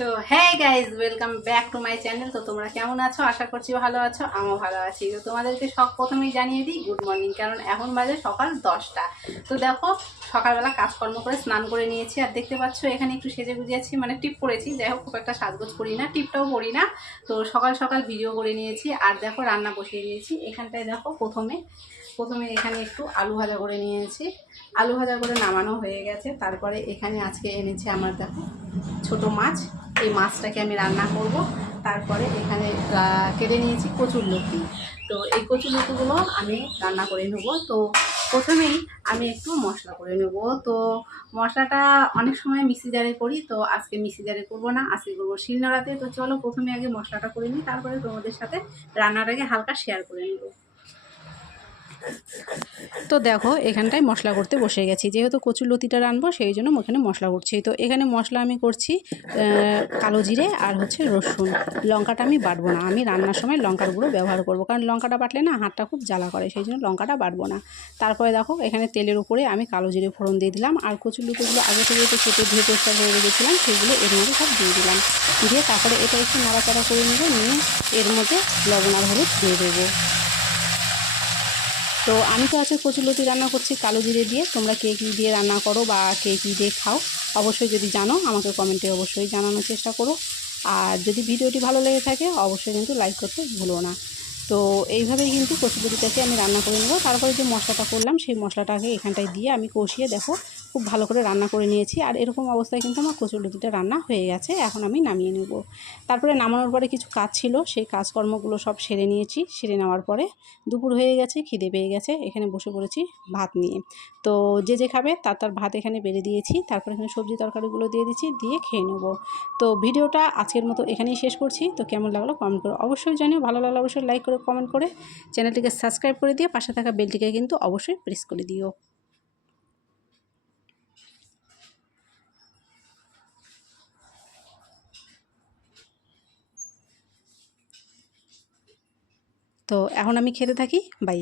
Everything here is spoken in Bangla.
তো হ্যাঁ guys, welcome back to my channel. তো তোমরা কেমন আছো? আশা করছি ভালো আছো। আমিও ভালো আছি। তো তোমাদেরকে প্রথমেই জানিয়ে দিই গুড মর্নিং, কারণ এখন বাজে সকাল 10টা। তো দেখো, সকালবেলা কাজকর্ম করে স্নান করে নিয়েছি, আর দেখতে পাচ্ছ এখানে একটু সেজে গুজিয়েছি, মানে টিপ পরেছি। যাই হোক, খুব একটা সাজগোজ করি না, টিপটাও পরি না। তো সকাল সকাল ভিডিও করে নিয়েছি, আর দেখো রান্না বসিয়ে দিয়েছি। এখানটায় দেখো প্রথমে এখানে একটু আলু ভাজা করে নিয়েছি। আলু ভাজা করে নামানো হয়ে গেছে। তারপরে এখানে আজকে এনেছে আমার দেখো ছোট মাছ। এই মাছটাকে আমি রান্না করব। তারপরে এখানে কেটে নিয়েছি কচুরলতি। তো এই কচুরলতিগুলো আমি রান্না করে নেব। তো প্রথমেই আমি একটু মশলা করে নেব। তো মশলাটা অনেক সময় মিক্সি জারে করি, তো আজকে মিক্সি জারে করবো না, আজকে করবো শিলনোড়াতে। তো চলো প্রথমে আগে মশলাটা করে নিই, তারপরে তোমাদের সাথে রান্নাটাকে হালকা শেয়ার করে নেব। তো দেখো, এখানটায় মশলা করতে বসে গেছি। যেহেতু কচুরলতিটা রানবো, সেই জন্য এখানে মশলা করছি। তো এখানে মশলা আমি করছি কালো জিরে আর হচ্ছে রসুন। লঙ্কাটা আমি বাটবো না, আমি রান্নার সময় লঙ্কার গুঁড়ো ব্যবহার করব, কারণ লঙ্কাটা বাটলে না হাতটা খুব জ্বালা করে, সেই জন্য লঙ্কাটা বাটবো না। তারপরে দেখো, এখানে তেলের উপরে আমি কালো জিরে ফোড়ন দিয়ে দিলাম, আর কচুরলতিগুলো আগে থেকে একটু কেটে ধুয়ে পরিষ্কার করে রেখেছিলাম, সেগুলো এর মধ্যে সব দিয়ে দিলাম। দিয়ে তারপরে এটা একটু নাড়াচাড়া করে নিয়ে এর মধ্যে লবণ আর হলুদ দিয়ে দেবো। তো আমি তো আজকে কচুরলতি রান্না করছি কালো জিরে দিয়ে। তোমরা কে কী দিয়ে রান্না করো বা কে কী দিয়ে খাও, অবশ্যই যদি জানো আমাকে কমেন্টে অবশ্যই জানানোর চেষ্টা করো। আর যদি ভিডিওটি ভালো লেগে থাকে অবশ্যই কিন্তু লাইক করতে ভুলো না। তো এইভাবেই কিন্তু কচুরলতিটাকে আমি রান্না করে নেব। তারপরে যে মশলাটা করলাম সেই মশলাটাকে এখানটায় দিয়ে আমি কষিয়ে দেখো খুব ভালো করে রান্না করে নিয়েছি। আর এরকম অবস্থায় কিন্তু আমার কচুরলতিটা রান্না হয়ে গেছে। এখন আমি নামিয়ে নেব। তারপরে নামানোর পরে কিছু কাজ ছিল, সেই কাজকর্মগুলো সব সেরে নিয়েছি। সেরে নেওয়ার পরে দুপুর হয়ে গেছে, খিদে পেয়ে গেছে, এখানে বসে পড়েছি ভাত নিয়ে। তো যে যে খাবে তার ভাত এখানে বেড়ে দিয়েছি। তারপর এখানে সবজি তরকারিগুলো দিয়ে দিচ্ছি, দিয়ে খেয়ে নেব। তো ভিডিওটা আজকের মতো এখানেই শেষ করছি। তো কেমন লাগলো কমেন্ট করো, অবশ্যই জানিও। ভালো লাগলে অবশ্যই লাইক করে কমেন্ট করে চ্যানেলটিকে সাবস্ক্রাইব করে দিয়ে পাশে থাকা বেলটিকে কিন্তু অবশ্যই প্রেস করে দিও। তো এখন আমি খেতে থাকি, বাই।